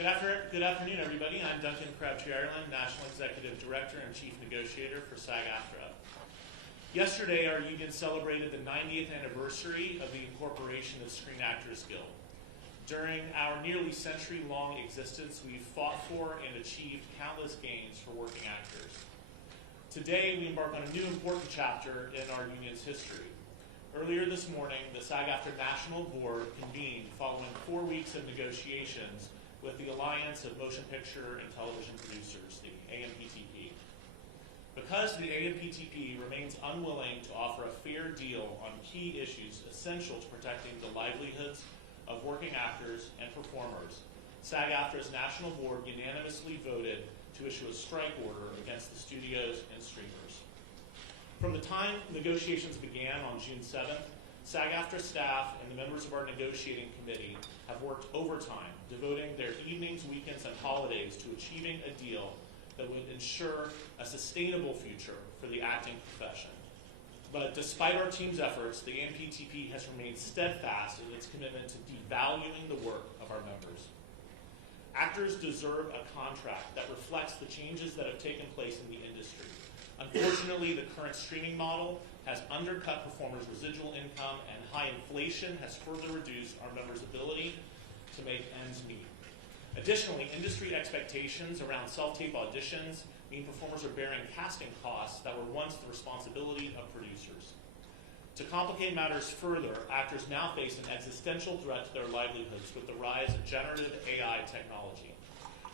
Good afternoon, everybody. I'm Duncan, Crabtree-Ireland, National Executive Director and Chief Negotiator for SAG-AFTRA. Yesterday, our union celebrated the 90th anniversary of the incorporation of Screen Actors Guild. During our nearly century-long existence, we've fought for and achieved countless gains for working actors. Today, we embark on a new important chapter in our union's history. Earlier this morning, the SAG-AFTRA National Board convened following 4 weeks of negotiations with the Alliance of Motion Picture and Television Producers, the AMPTP. Because the AMPTP remains unwilling to offer a fair deal on key issues essential to protecting the livelihoods of working actors and performers, SAG-AFTRA's National Board unanimously voted to issue a strike order against the studios and streamers. From the time negotiations began on June 7th, SAG-AFTRA staff and the members of our negotiating committee have worked overtime, devoting their evenings, weekends, and holidays to achieving a deal that would ensure a sustainable future for the acting profession. But despite our team's efforts, the AMPTP has remained steadfast in its commitment to devaluing the work of our members. Actors deserve a contract that reflects the changes that have taken place in the industry. Unfortunately, the current streaming model has undercut performers' residual income, and high inflation has further reduced our members' ability to make ends meet. Additionally, industry expectations around self-tape auditions mean performers are bearing casting costs that were once the responsibility of producers. To complicate matters further, actors now face an existential threat to their livelihoods with the rise of generative AI technology.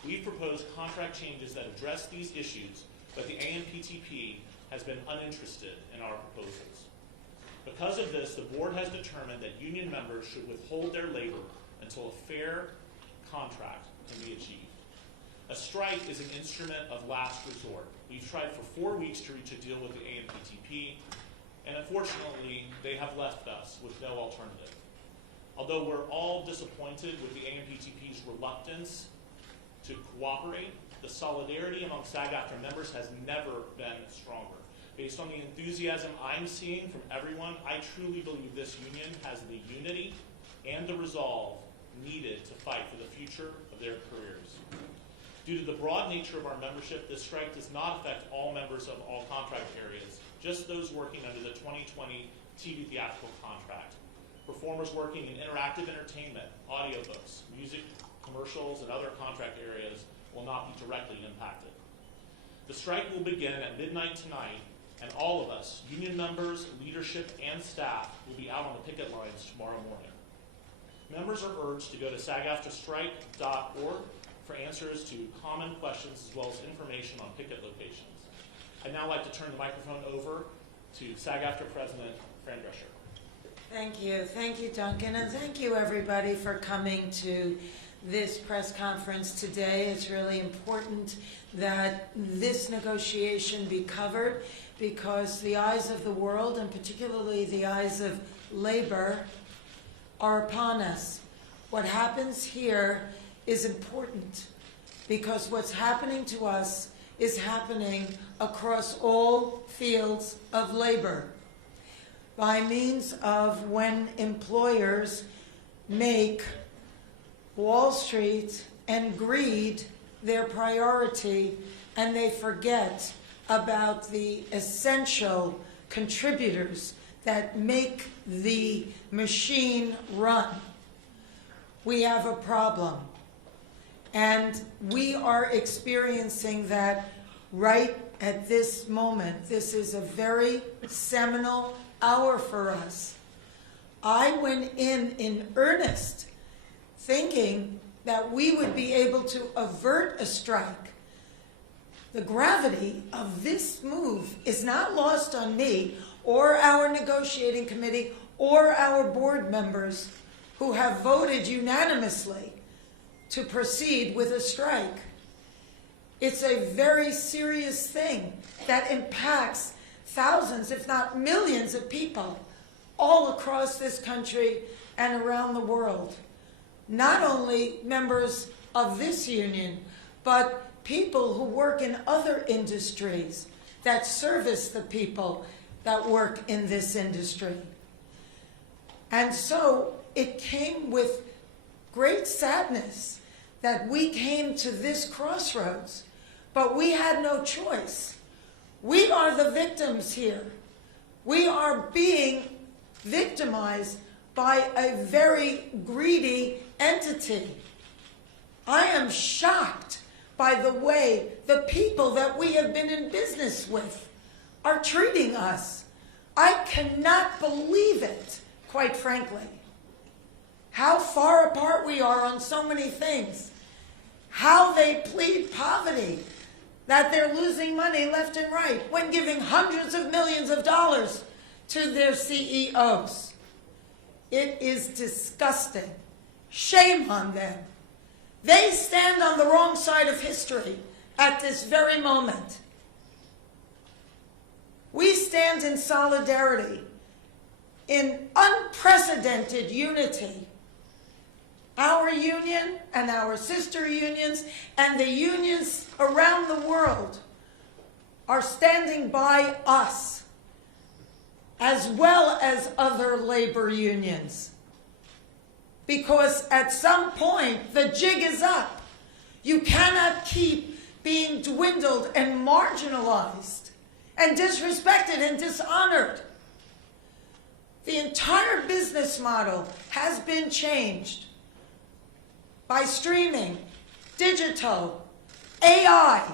We've proposed contract changes that address these issues, but the AMPTP has been uninterested in our proposals. Because of this, the board has determined that union members should withhold their labor until a fair contract can be achieved. A strike is an instrument of last resort. We've tried for 4 weeks to reach a deal with the AMPTP, and unfortunately, they have left us with no alternative. Although we're all disappointed with the AMPTP's reluctance to cooperate, the solidarity among SAG-AFTRA members has never been stronger. Based on the enthusiasm I'm seeing from everyone, I truly believe this union has the unity and the resolve needed to fight for the future of their careers. Due to the broad nature of our membership, this strike does not affect all members of all contract areas, just those working under the 2020 TV theatrical contract. Performers working in interactive entertainment, audiobooks, music, commercials, and other contract areas will not be directly impacted. The strike will begin at midnight tonight, and all of us, union members, leadership, and staff, will be out on the picket lines tomorrow morning. Members are urged to go to sagaftrastrike.org for answers to common questions as well as information on picket locations. I'd now like to turn the microphone over to SAG-AFTRA President Fran Drescher. Thank you. Thank you, Duncan, and thank you, everybody, for coming to this press conference today. It's really important that this negotiation be covered because the eyes of the world, and particularly the eyes of labor, are upon us. What happens here is important because what's happening to us is happening across all fields of labor by means of when employers make Wall Street and greed their priority, and they forget about the essential contributors that make the machine run. We have a problem, and we are experiencing that right at this moment. This is a very seminal hour for us. I went in earnest thinking that we would be able to avert a strike. The gravity of this move is not lost on me or our negotiating committee or our board members who have voted unanimously to proceed with a strike. It's a very serious thing that impacts thousands, if not millions of people all across this country and around the world. Not only members of this union, but people who work in other industries that service the people that work in this industry. And so it came with great sadness that we came to this crossroads, but we had no choice. We are the victims here. We are being victimized by a very greedy entity. I am shocked by the way the people that we have been in business with are treating us. I cannot believe it, quite frankly. How far apart we are on so many things. How they plead poverty, that they're losing money left and right when giving hundreds of millions of dollars to their CEOs. It is disgusting. Shame on them. They stand on the wrong side of history at this very moment. We stand in solidarity, in unprecedented unity. Our union and our sister unions and the unions around the world are standing by us, as well as other labor unions. Because at some point, the jig is up. You cannot keep being dwindled and marginalized and disrespected and dishonored. The entire business model has been changed by streaming, digital, AI.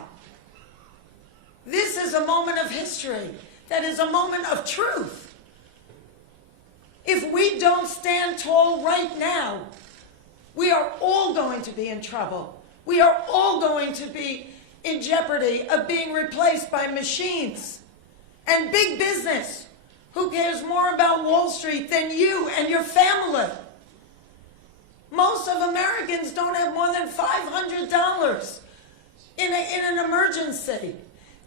This is a moment of history that is a moment of truth. If we don't stand tall right now, we are all going to be in trouble. We are all going to be in jeopardy of being replaced by machines and big business, who cares more about Wall Street than you and your family. Most of Americans don't have more than $500 in an emergency.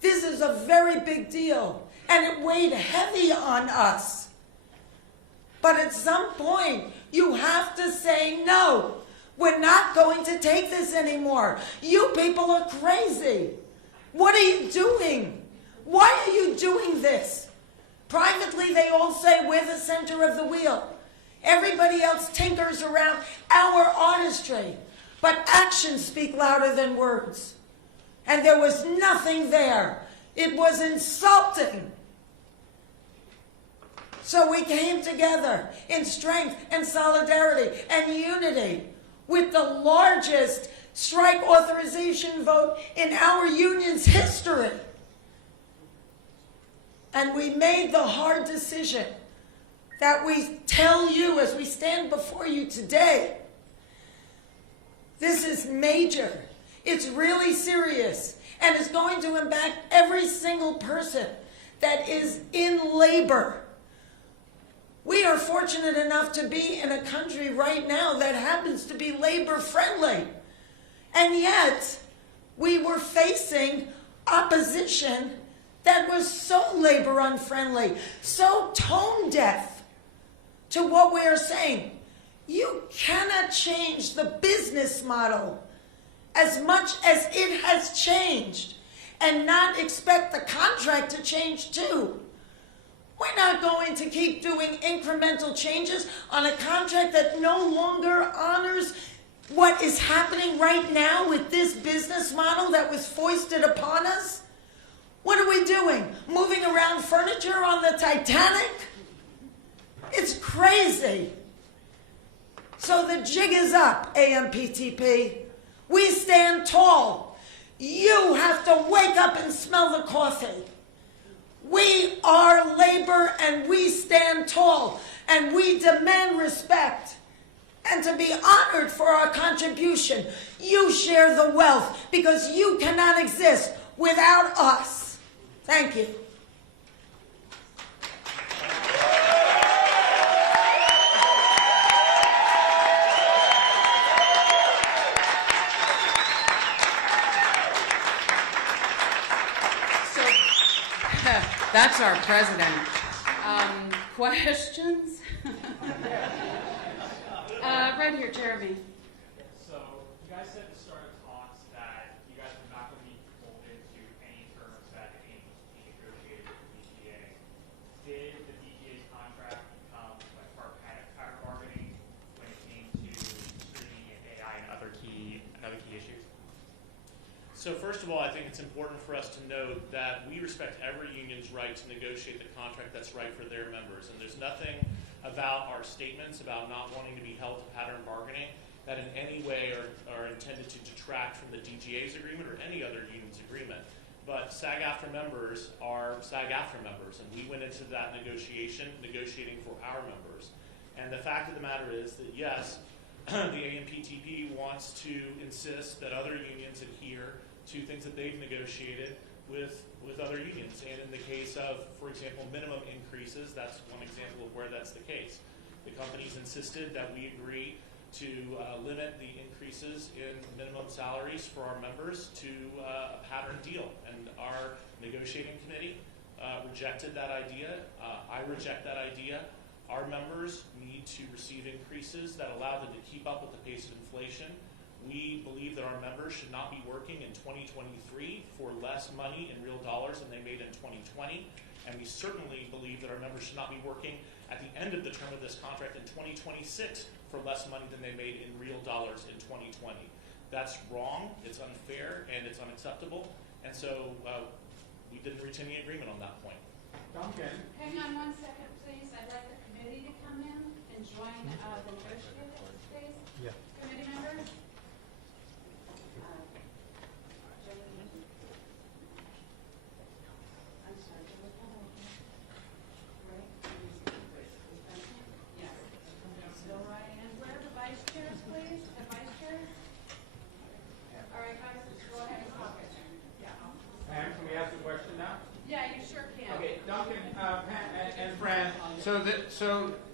This is a very big deal, and it weighed heavy on us. But at some point, you have to say, no, we're not going to take this anymore. You people are crazy. What are you doing? Why are you doing this? Privately, they all say we're the center of the wheel. Everybody else tinkers around our artistry. But actions speak louder than words. And there was nothing there. It was insulting. So we came together in strength and solidarity and unity with the largest strike authorization vote in our union's history. And we made the hard decision that we tell you as we stand before you today. This is major. It's really serious, and it's going to impact every single person that is in labor. We are fortunate enough to be in a country right now that happens to be labor friendly. And yet, we were facing opposition that was so labor unfriendly, so tone deaf to what we are saying. You cannot change the business model as much as it has changed and not expect the contract to change too. We're not going to keep doing incremental changes on a contract that no longer honors what is happening right now with this business model that was foisted upon us. What are we doing? Moving around furniture on the Titanic? It's crazy. So the jig is up, AMPTP. We stand tall. You have to wake up and smell the coffee. We are labor and we stand tall and we demand respect and to be honored for our contribution. You share the wealth because you cannot exist without us. Thank you. That's our president. Questions? Right here, Jeremy. So you guys said at the start of talks that you guys were not going to be beholden to any terms that the AMPTP negotiated with the DGA. Did the DGA's contract become like part of pattern bargaining when it came to streaming and AI and other So first of all, I think it's important for us to note that we respect every union's right to negotiate the contract that's right for their members. And there's nothing about our statements about not wanting to be held to pattern bargaining that in any way are intended to detract from the DGA's agreement or any other union's agreement. But SAG-AFTRA members are SAG-AFTRA members, and we went into that negotiation negotiating for our members. And the fact of the matter is that yes, the AMPTP wants to insist that other unions adhere to things that they've negotiated with other unions. And in the case of, for example, minimum increases, that's one example of where that's the case. The companies insisted that we agree to limit the increases in minimum salaries for our members to a pattern deal. And our negotiating committee rejected that idea. I reject that idea. Our members need to receive increases that allow them to keep up with the pace of inflation. We believe that our members should not be working in 2023 for less money in real dollars than they made in 2020. And we certainly believe that our members should not be working at the end of the term of this contract in 2026 for less money than they made in real dollars in 2020. That's wrong, it's unfair, and it's unacceptable. And so we didn't reach any agreement on that point. Duncan? Hang on 1 second, please. I'd like the committee to come in and join the negotiators, please. Yeah. Committee members? I'm sorry, do we come over here? Right? Yes. Still right in. Where are the vice chairs, please? The vice chairs? All right, guys, go ahead and talk it. Yeah. Pam, can we ask a question now? Yeah, you sure can. Okay, Duncan, Pam, and Fran, so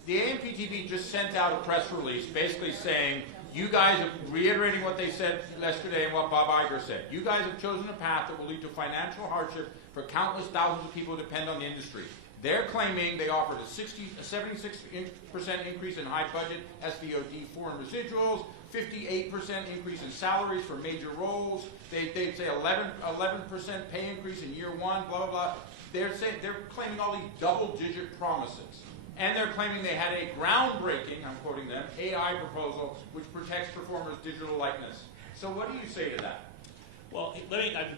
the AMPTP just sent out a press release basically saying, you guys are reiterating what they said yesterday and what Bob Iger said. You guys have chosen a path that will lead to financial hardship for countless thousands of people who depend on the industry. They're claiming they offered a 76% increase in high budget SVOD foreign residuals, 58% increase in salaries for major roles. They say 11% pay increase in year one, blah, blah, blah. They're claiming all these double-digit promises. And they're claiming they had a groundbreaking, I'm quoting them, AI proposal which protects performers' digital likeness. So what do you say to that? Well,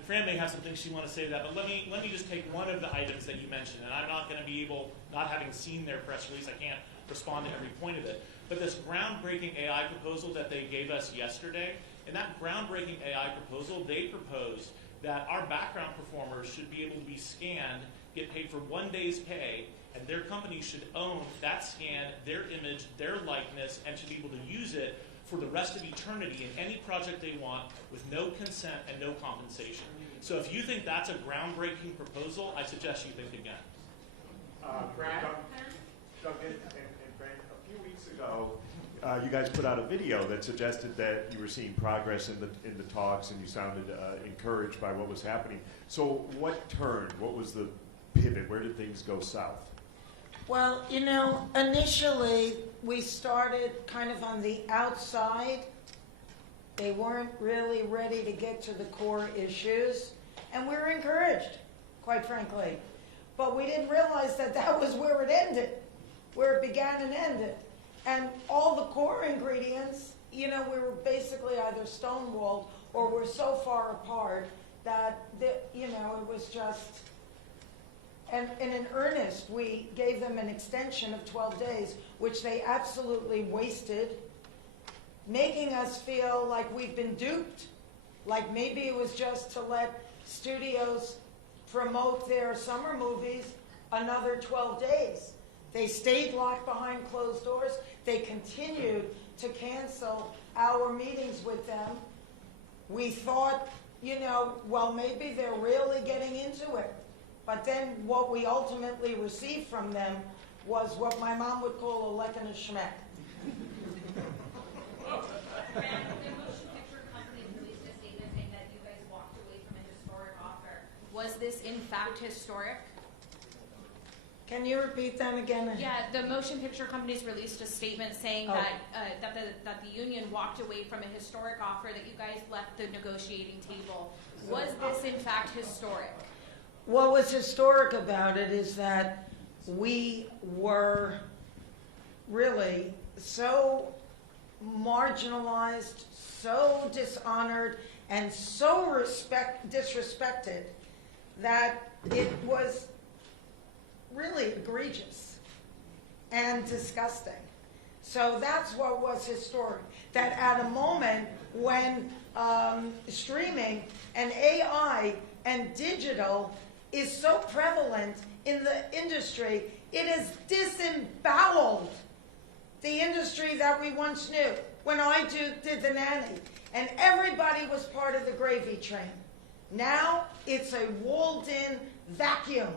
Fran may have some things she wants to say to that, but let me just take one of the items that you mentioned, and I'm not going to be able, not having seen their press release, I can't respond to every point of it. But this groundbreaking AI proposal that they gave us yesterday, in that groundbreaking AI proposal, they proposed that our background performers should be able to be scanned, get paid for 1 day's pay, and their company should own that scan, their image, their likeness, and should be able to use it for the rest of eternity in any project they want with no consent and no compensation. So if you think that's a groundbreaking proposal, I suggest you think again. Duncan and Frank, a few weeks ago, you guys put out a video that suggested that you were seeing progress in the talks and you sounded encouraged by what was happening. So what turned? What was the pivot? Where did things go south? Well, you know, initially we started kind of on the outside. They weren't really ready to get to the core issues, and we were encouraged, quite frankly. But we didn't realize that that was where it ended, where it began and ended. And all the core ingredients, you know, we were basically either stonewalled or were so far apart that, you know, it was just... And in earnest, we gave them an extension of 12 days, which they absolutely wasted, making us feel like we've been duped, like maybe it was just to let studios promote their summer movies another 12 days. They stayed locked behind closed doors. They continued to cancel our meetings with them. We thought, you know, well, maybe they're really getting into it. But then what we ultimately received from them was what my mom would call a leck and a schmeck. Fran, the motion picture company released a statement saying that you guys walked away from a historic offer. Was this in fact historic? Can you repeat that again? Yeah, the motion picture companies released a statement saying that the union walked away from a historic offer, that you guys left the negotiating table. Was this in fact historic? What was historic about it is that we were really so marginalized, so dishonored, and so disrespected that it was really egregious and disgusting. So that's what was historic. That at a moment when streaming and AI and digital is so prevalent in the industry, it has disemboweled the industry that we once knew. When I did the nanny, and everybody was part of the gravy train. Now it's a walled-in vacuum.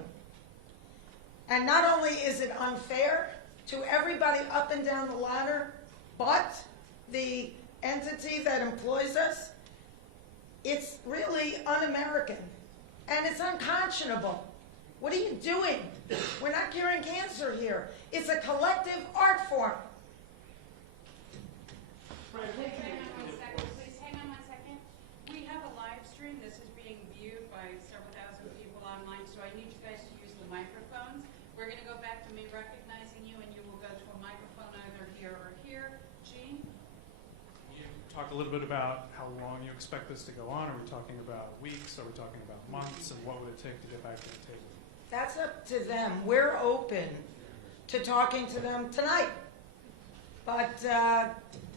And not only is it unfair to everybody up and down the ladder, but the entity that employs us, it's really un-American. And it's unconscionable. What are you doing? We're not curing cancer here. It's a collective art form. Hang on 1 second, please. Hang on 1 second. We have a live stream. This is being viewed by several thousand people online, so I need you guys to use the microphones. We're going to go back to me recognizing you, and you will go to a microphone either here or here. Gene? You talk a little bit about how long you expect this to go on. Are we talking about weeks? Are we talking about months? And what would it take to get back to the table? That's up to them. We're open to talking to them tonight. But,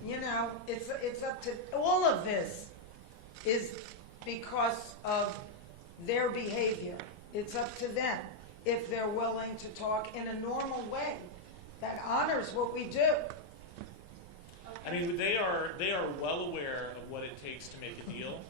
you know, it's up to, all of this is because of their behavior. It's up to them if they're willing to talk in a normal way that honors what we do. I mean, they are well aware of what it takes to make a deal.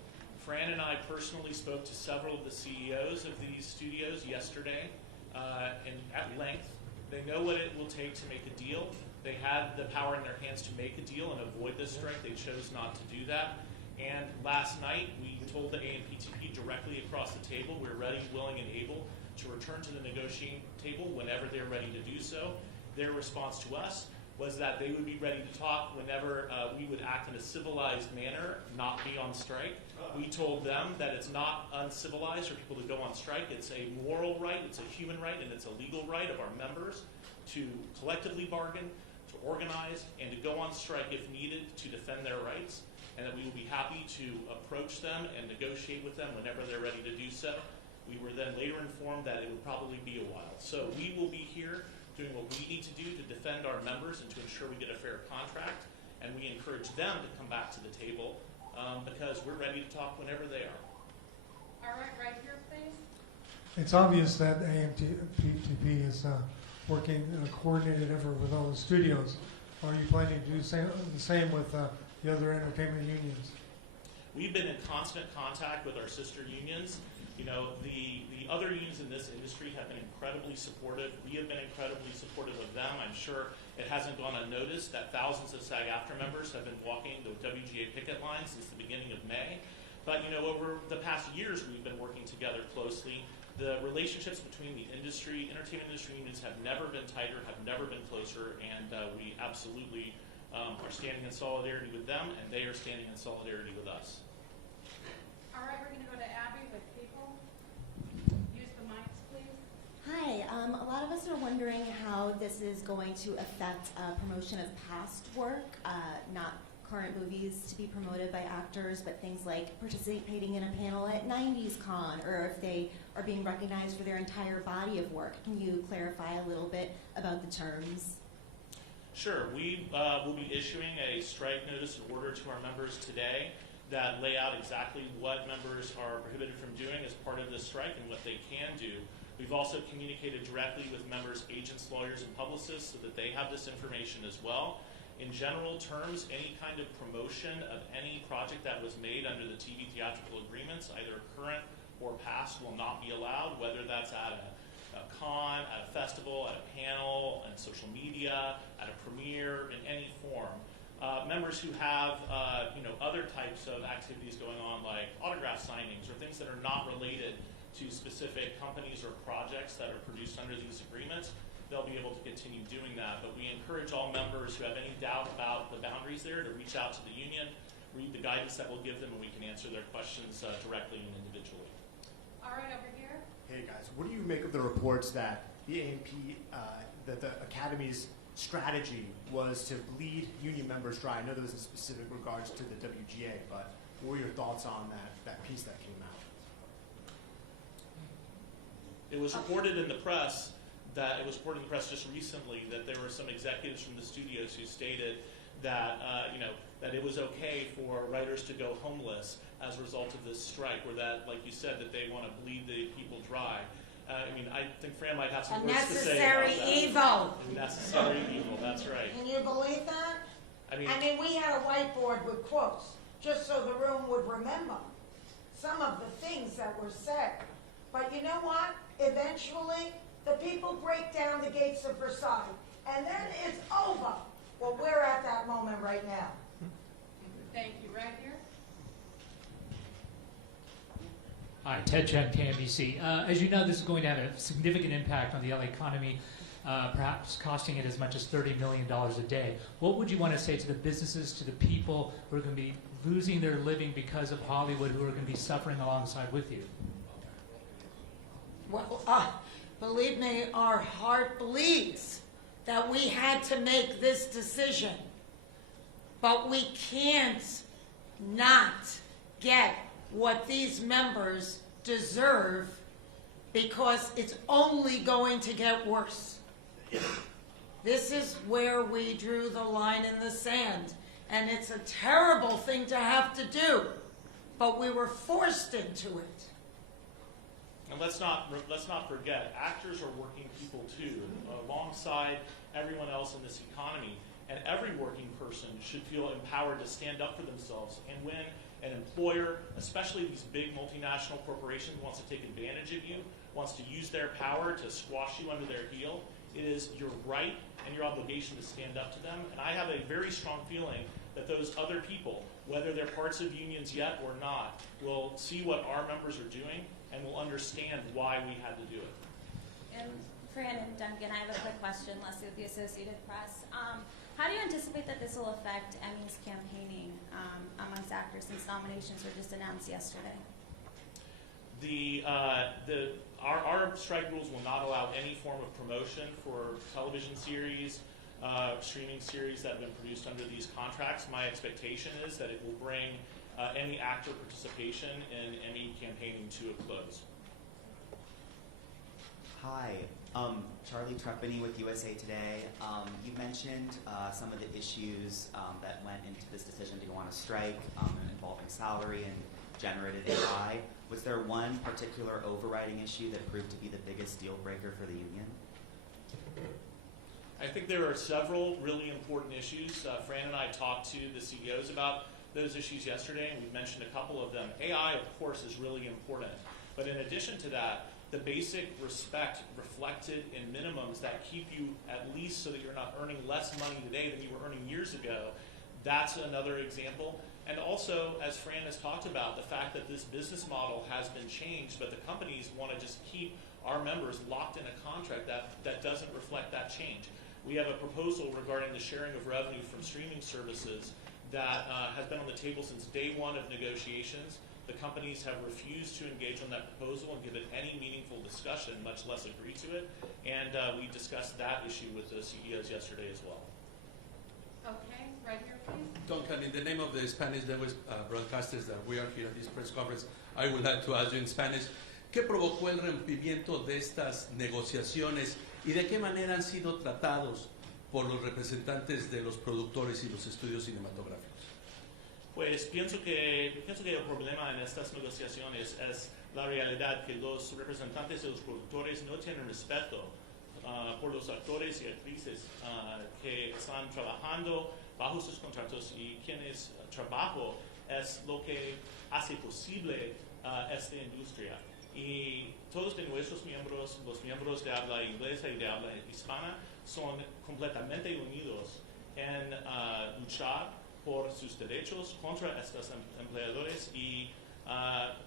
Fran and I personally spoke to several of the CEOs of these studios yesterday and at length. They know what it will take to make a deal. They had the power in their hands to make a deal and avoid this strike. They chose not to do that. And last night, we told the AMPTP directly across the table, we're ready, willing, and able to return to the negotiating table whenever they're ready to do so. Their response to us was that they would be ready to talk whenever we would act in a civilized manner, not be on strike. We told them that it's not uncivilized for people to go on strike. It's a moral right, it's a human right, and it's a legal right of our members to collectively bargain, to organize, and to go on strike if needed to defend their rights, and that we will be happy to approach them and negotiate with them whenever they're ready to do so. We were then later informed that it would probably be a while. So we will be here doing what we need to do to defend our members and to ensure we get a fair contract, and we encourage them to come back to the table because we're ready to talk whenever they are. All right here, please. It's obvious that AMPTP is working in a coordinated effort with all the studios. Are you planning to do the same with the other entertainment unions? We've been in constant contact with our sister unions. You know, the other unions in this industry have been incredibly supportive. We have been incredibly supportive of them. I'm sure it hasn't gone unnoticed that thousands of SAG-AFTRA members have been walking the WGA picket line since the beginning of May. But, you know, over the past years, we've been working together closely. The relationships between the industry, entertainment industry unions have never been tighter, have never been closer, and we absolutely are standing in solidarity with them, and they are standing in solidarity with us. All right, we're going to go to Abby with people. Use the mics, please. Hi, a lot of us are wondering how this is going to affect promotion of past work, not current movies to be promoted by actors, but things like participating in a panel at 90s Con, or if they are being recognized for their entire body of work. Can you clarify a little bit about the terms? Sure. We will be issuing a strike notice and order to our members today that lay out exactly what members are prohibited from doing as part of this strike and what they can do. We've also communicated directly with members, agents, lawyers, and publicists so that they have this information as well. In general terms, any kind of promotion of any project that was made under the TV theatrical agreements, either current or past, will not be allowed, whether that's at a con, at a festival, at a panel, on social media, at a premiere, in any form. Members who have other types of activities going on, like autograph signings or things that are not related to specific companies or projects that are produced under these agreements, they'll be able to continue doing that. But we encourage all members who have any doubt about the boundaries there to reach out to the union, read the guidance that we'll give them, and we can answer their questions directly and individually. All right, over here. Hey guys, what do you make of the reports that the AMP, that the Academy's strategy was to bleed union members dry. I know there was a specific regards to the WGA, but what were your thoughts on that piece that came out? It was reported in the press just recently that there were some executives from the studios who stated that that it was okay for writers to go homeless as a result of this strike, or that, like you said, that they want to bleed the people dry. I think Fran might have some words to say about that. Necessary evil. Necessary evil, that's right. Can you believe that? I mean, we had a whiteboard with quotes, just so the room would remember some of the things that were said. But you know what? Eventually, the people break down the gates of Versailles, and then it's over. Well, we're at that moment right now. Thank you. Right here. Hi, Ted Chen, KMBC. As you know, this is going to have a significant impact on the LA economy, perhaps costing it as much as $30 million a day. What would you want to say to the businesses, to the people who are going to be losing their living because of Hollywood, who are going to be suffering alongside with you? Well, believe me, our heart bleeds that we had to make this decision. But we can't not get what these members deserve, because it's only going to get worse. This is where we drew the line in the sand, and it's a terrible thing to have to do, but we were forced into it. And let's not forget, actors are working people too, alongside everyone else in this economy. And every working person should feel empowered to stand up for themselves. And when an employer, especially these big multinational corporations, wants to take advantage of you, wants to use their power to squash you under their heel, it is your right and your obligation to stand up to them. And I have a very strong feeling that those other people, whether they're parts of unions yet or not, will see what our members are doing and will understand why we had to do it. And Fran and Duncan, I have a quick question, Leslie with the Associated Press. How do you anticipate that this will affect Emmy's campaigning amongst actors, since nominations were just announced yesterday? Our strike rules will not allow any form of promotion for television series, streaming series that have been produced under these contracts. My expectation is that it will bring any actor participation in Emmy campaigning to a close. Hi, Charlie Trepany with USA Today. You mentioned some of the issues that went into this decision to go on a strike involving salary and generative AI. Was there one particular overriding issue that proved to be the biggest deal breaker for the union? I think there are several really important issues. Fran and I talked to the CEOs about those issues yesterday, and we mentioned a couple of them. AI, of course, is really important. But in addition to that, the basic respect reflected in minimums that keep you at least so that you're not earning less money today than you were earning years ago, that's another example. And also, as Fran has talked about, the fact that this business model has been changed, but the companies want to just keep our members locked in a contract that doesn't reflect that change. We have a proposal regarding the sharing of revenue from streaming services that has been on the table since day one of negotiations. The companies have refused to engage on that proposal and give it any meaningful discussion, much less agree to it. And we discussed that issue with the CEOs yesterday as well. Okay, right here, please. Duncan, in the name of the Spanish language broadcasters that we are here at this press conference, I would like to ask you in Spanish, ¿qué provocó el rompimiento de estas negociaciones y de qué manera han sido tratados por los representantes de los productores y los estudios cinematográficos? Pues pienso que el problema en estas negociaciones es la realidad que los representantes de los productores no tienen respeto por los actores y actrices que están trabajando bajo sus contratos y quienes trabajo es lo que hace posible esta industria. Y todos de nuestros miembros, los miembros de habla inglesa y de habla hispana, son completamente unidos en luchar por sus derechos contra estos empleadores y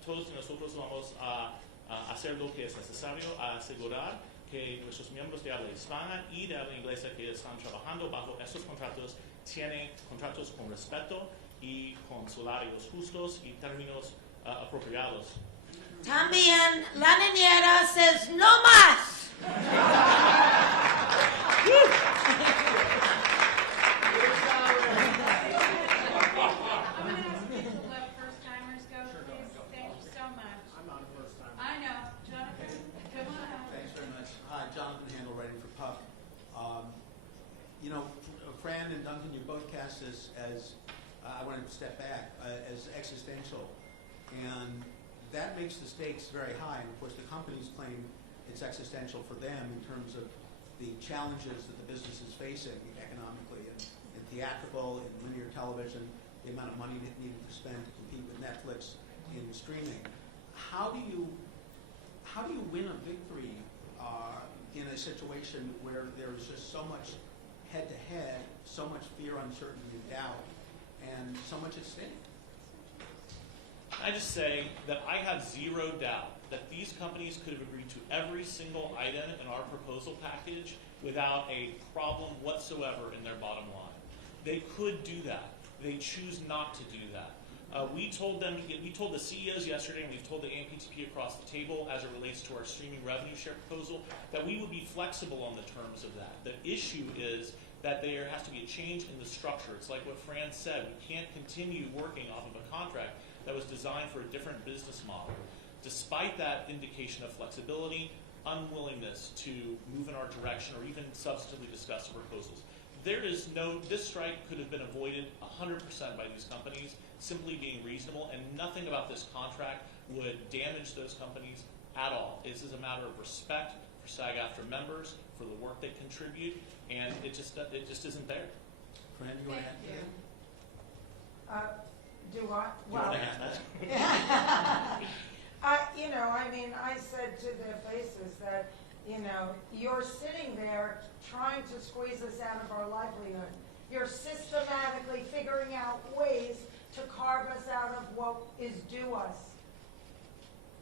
todos nosotros vamos a hacer lo que es necesario a asegurar que nuestros miembros de habla hispana y de habla inglesa que están trabajando bajo estos contratos tienen contratos con respeto y con salarios justos y términos apropiados. También la niñera says no más. I want to step back, as existential. And that makes the stakes very high. And of course, the companies claim it's existential for them in terms of the challenges that the business is facing economically and theatrical and linear television, the amount of money that needed to spend to compete with Netflix in streaming. How do you win a victory in a situation where there is just so much head-to-head, so much fear, uncertainty, and doubt, and so much at stake? I just say that I have zero doubt that these companies could have agreed to every single item in our proposal package without a problem whatsoever in their bottom line. They could do that. They choose not to do that. We told the CEOs yesterday, and we've told the AMPTP across the table as it relates to our streaming revenue share proposal, that we would be flexible on the terms of that. The issue is that there has to be a change in the structure. It's like what Fran said. We can't continue working off of a contract that was designed for a different business model. Despite that indication of flexibility, unwillingness to move in our direction or even substantively discuss the proposals. This strike could have been avoided 100% by these companies simply being reasonable, and nothing about this contract would damage those companies at all. This is a matter of respect for SAG-AFTRA members, for the work they contribute, and it just isn't there. Fran, do you want to add to that? Do I? Well, I said to their faces that, you're sitting there trying to squeeze us out of our livelihood. You're systematically figuring out ways to carve us out of what is due us.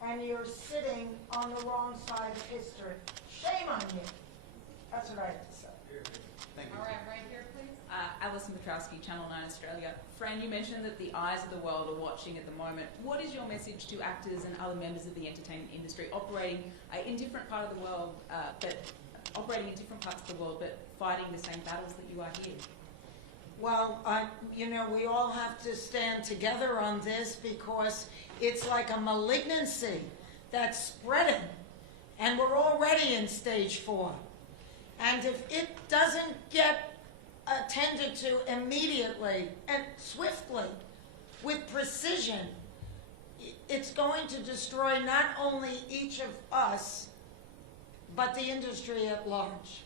And you're sitting on the wrong side of history. Shame on you. That's what I have to say. Thank you. All right, right here, please. Alison Petrowski, Channel 9 Australia. Fran, you mentioned that the eyes of the world are watching at the moment. What is your message to actors and other members of the entertainment industry operating in different parts of the world, but fighting the same battles that you are here? Well, we all have to stand together on this because it's like a malignancy that's spreading, and we're already in stage 4. And if it doesn't get attended to immediately and swiftly with precision, it's going to destroy not only each of us, but the industry at large.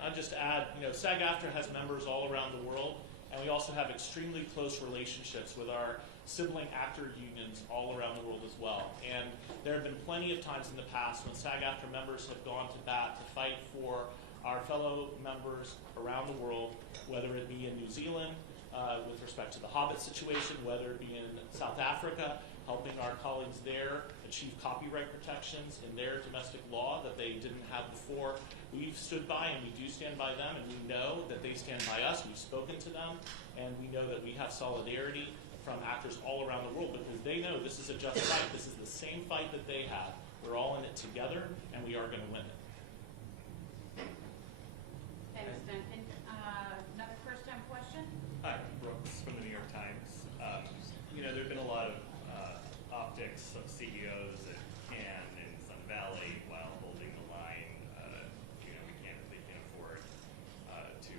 I'll just add, SAG-AFTRA has members all around the world, and we also have extremely close relationships with our sibling actor unions all around the world as well. And there have been plenty of times in the past when SAG-AFTRA members have gone to bat to fight for our fellow members around the world, whether it be in New Zealand with respect to the Hobbit situation, whether it be in South Africa, helping our colleagues there achieve copyright protections in their domestic law that they didn't have before. We've stood by, and we do stand by them, and we know that they stand by us. We've spoken to them, and we know that we have solidarity from actors all around the world because they know this is a just fight. This is the same fight that they have. We're all in it together, and we are going to win it. Thanks, Duncan. Another first-time question? Hi, Brooks from the New York Times. There have been a lot of optics of CEOs at Cannes and Sun Valley while holding the line. They can't afford to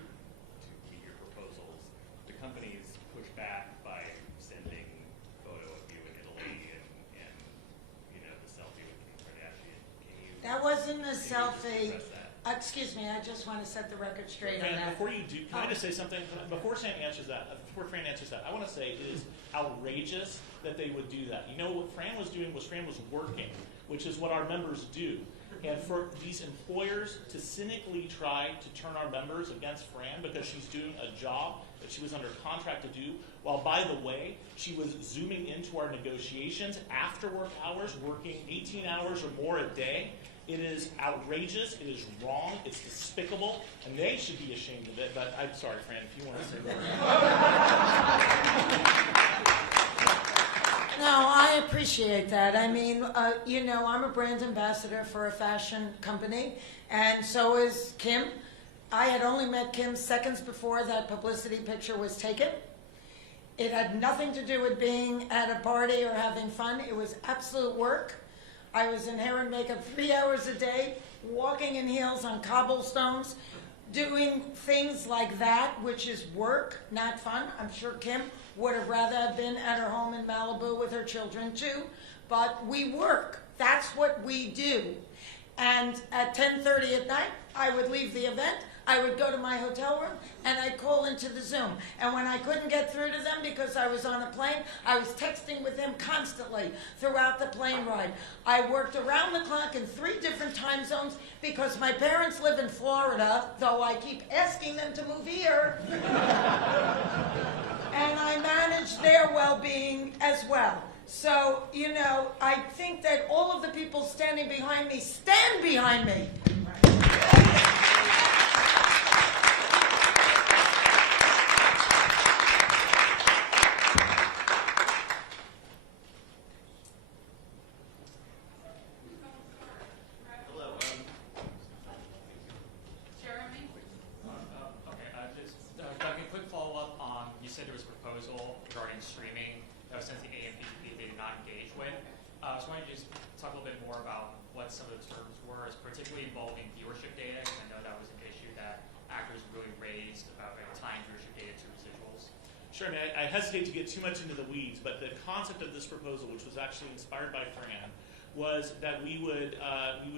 meet your proposals. The companies push back by sending photo of you in Italy and the selfie with Kim Kardashian. That wasn't a selfie. Address that? Excuse me, I just want to set the record straight on Fran, that. before you do, can I just say something? Before Fran answers that, I want to say it is outrageous that they would do that. What Fran was doing was Fran was working, which is what our members do. And for these employers to cynically try to turn our members against Fran because she's doing a job that she was under contract to do, while, by the way, she was zooming into our negotiations after work hours, working 18 hours or more a day. It is outrageous, it is wrong, it's despicable, and they should be ashamed of it. But I'm sorry, Fran, if you want to say that. No, I appreciate that. I mean, I'm a brand ambassador for a fashion company, and so is Kim. I had only met Kim seconds before that publicity picture was taken. It had nothing to do with being at a party or having fun. It was absolute work. I was in hair and makeup 3 hours a day, walking in heels on cobblestones, doing things like that, which is work, not fun. I'm sure Kim would have rather have been at her home in Malibu with her children too, but we work. That's what we do. And at 10:30 at night, I would leave the event, I would go to my hotel room, and I'd call into the Zoom. And when I couldn't get through to them because I was on a plane, I was texting with them constantly throughout the plane ride. I worked around the clock in 3 different time zones because my parents live in Florida, though I keep asking them to move here. And I managed their well-being as well. So, you know, I think that all of the people standing behind me stand behind me. Duncan, quick follow-up on, you said there was a proposal regarding streaming that was sent to the AMPTP they did not engage with. So why don't you just talk a little bit more about what some of the terms were, particularly involving viewership data, because I know that was an issue that actors really raised about tying viewership data to residuals. Sure, I mean, I hesitate to get too much into the weeds, but the concept of this proposal, which was actually inspired by Fran, was that we would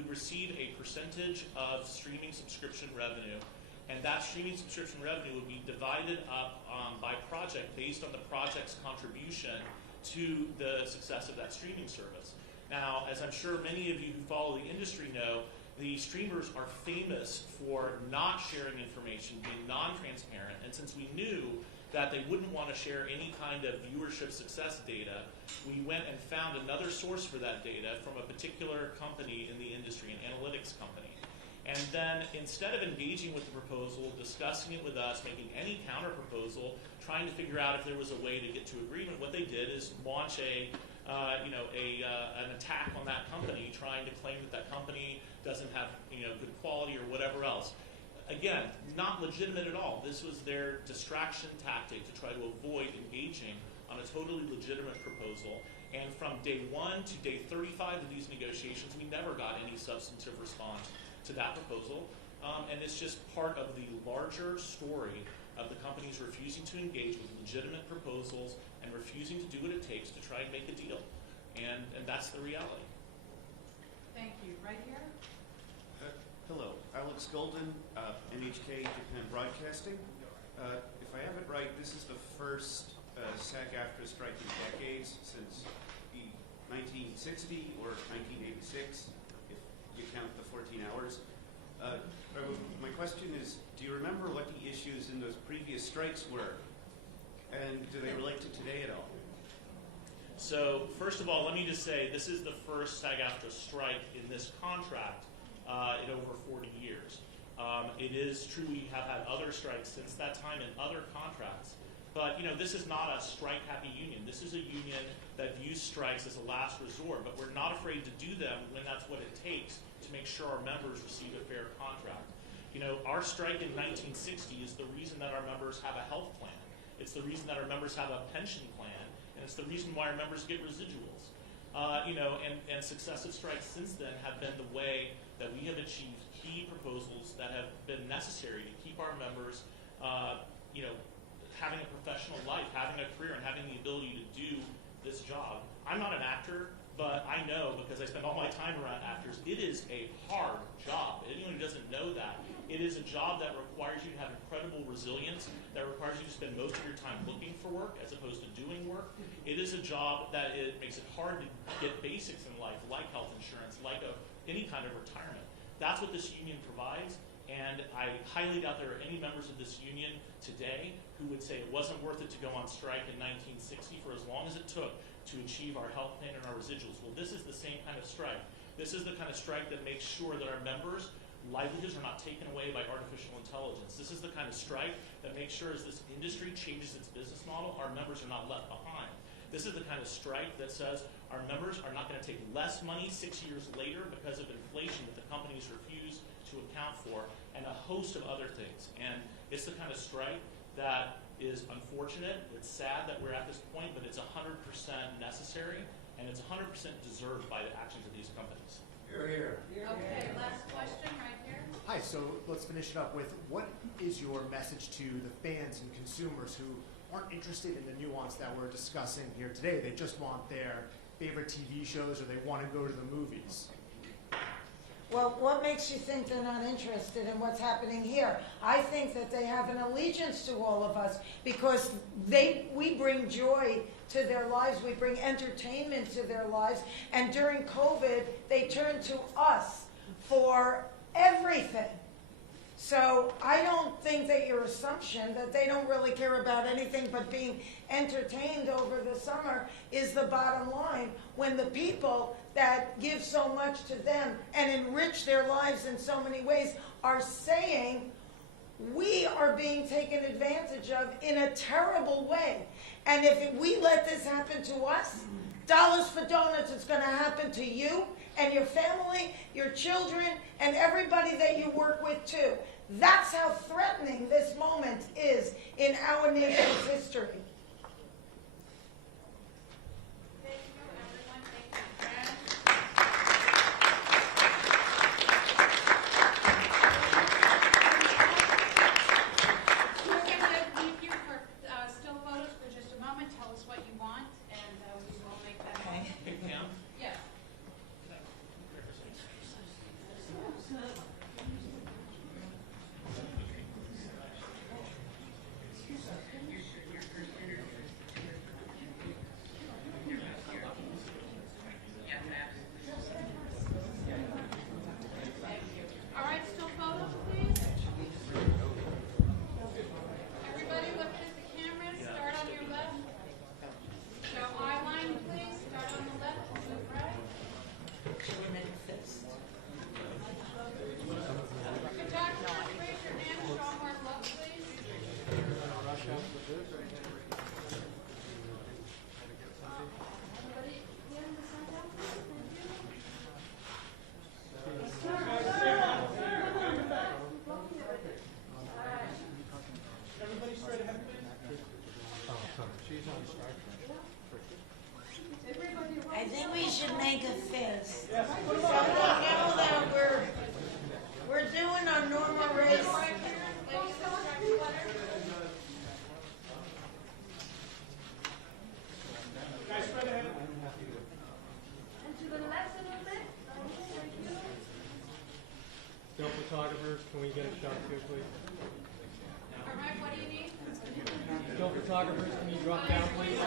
receive a percentage of streaming subscription revenue, and that streaming subscription revenue would be divided up by project based on the project's contribution to the success of that streaming service. Now, as I'm sure many of you who follow the industry know, the streamers are famous for not sharing information, being non-transparent, and since we knew that they wouldn't want to share any kind of viewership success data, we went and found another source for that data from a particular company in the industry, an analytics company. And then instead of engaging with the proposal, discussing it with us, making any counter proposal, trying to figure out if there was a way to get to agreement, what they did is launch an attack on that company, trying to claim that that company doesn't have good quality or whatever else. Again, not legitimate at all. This was their distraction tactic to try to avoid engaging on a totally legitimate proposal. And from day 1 to day 35 of these negotiations, we never got any substantive response to that proposal. And it's just part of the larger story of the companies refusing to engage with legitimate proposals and refusing to do what it takes to try and make a deal. And that's the reality. Thank you. Right here? Hello, Alex Golden, NHK Japan Broadcasting. If I have it right, this is the first SAG-AFTRA strike in decades since 1960 or 1986, if you count the 14 hours. My question is, do you remember what the issues in those previous strikes were? And do they relate to today at all? So first of all, let me just say this is the first SAG-AFTRA strike in this contract in over 40 years. It is true we have had other strikes since that time in other contracts, but this is not a strike-happy union. This is a union that views strikes as a last resort, but we're not afraid to do them when that's what it takes to make sure our members receive a fair contract. Our strike in 1960 is the reason that our members have a health plan. It's the reason that our members have a pension plan, and it's the reason why our members get residuals. And successive strikes since then have been the way that we have achieved key proposals that have been necessary to keep our members, having a professional life, having a career, and having the ability to do this job. I'm not an actor, but I know, because I spend all my time around actors, it is a hard job. Anyone who doesn't know that, it is a job that requires you to have incredible resilience, that requires you to spend most of your time looking for work as opposed to doing work. It is a job that makes it hard to get basics in life, like health insurance, like any kind of retirement. That's what this union provides, and I highly doubt there are any members of this union today who would say it wasn't worth it to go on strike in 1960 for as long as it took to achieve our health plan and our residuals. Well, this is the same kind of strike. This is the kind of strike that makes sure that our members' livelihoods are not taken away by artificial intelligence. This is the kind of strike that makes sure as this industry changes its business model, our members are not left behind. This is the kind of strike that says our members are not going to take less money 6 years later because of inflation that the companies refuse to account for, and a host of other things. And it's the kind of strike that is unfortunate. It's sad that we're at this point, but it's 100% necessary, and it's 100% deserved by the actions of these companies. Okay, last question right here. Hi, so let's finish it up with what is your message to the fans and consumers who aren't interested in the nuance that we're discussing here today? They just want their favorite TV shows or they want to go to the movies. Well, what makes you think they're not interested in what's happening here? I think that they have an allegiance to all of us because we bring joy to their lives, we bring entertainment to their lives, and during COVID, they turned to us for everything. So I don't think that your assumption that they don't really care about anything but being entertained over the summer is the bottom line, when the people that give so much to them and enrich their lives in so many ways are saying we are being taken advantage of in a terrible way. And if we let this happen to us, dollars for donuts, it's going to happen to you and your family, your children, and everybody that you work with too. That's how threatening this moment is in our nation's history. Thank you, everyone. Thank you, Fran. We're going to leave you for still photos for just a moment. Tell us what you want, and we will make that happen. Hey, Pam? Yes. All right, still photos, please. Everybody look at the camera. Start on your left. Show eye line, please. Start on the left and move right. Photographers, raise your hand. Show more love, please. Everybody here in the center, please. Everybody straight ahead, please. I think we should make a fist. So we know that we're doing our normal race. Guys, straight ahead. And to the left a little bit. Still photographers, can we get a shot too, please? All right, what do you need? Still photographers, can you drop down, please?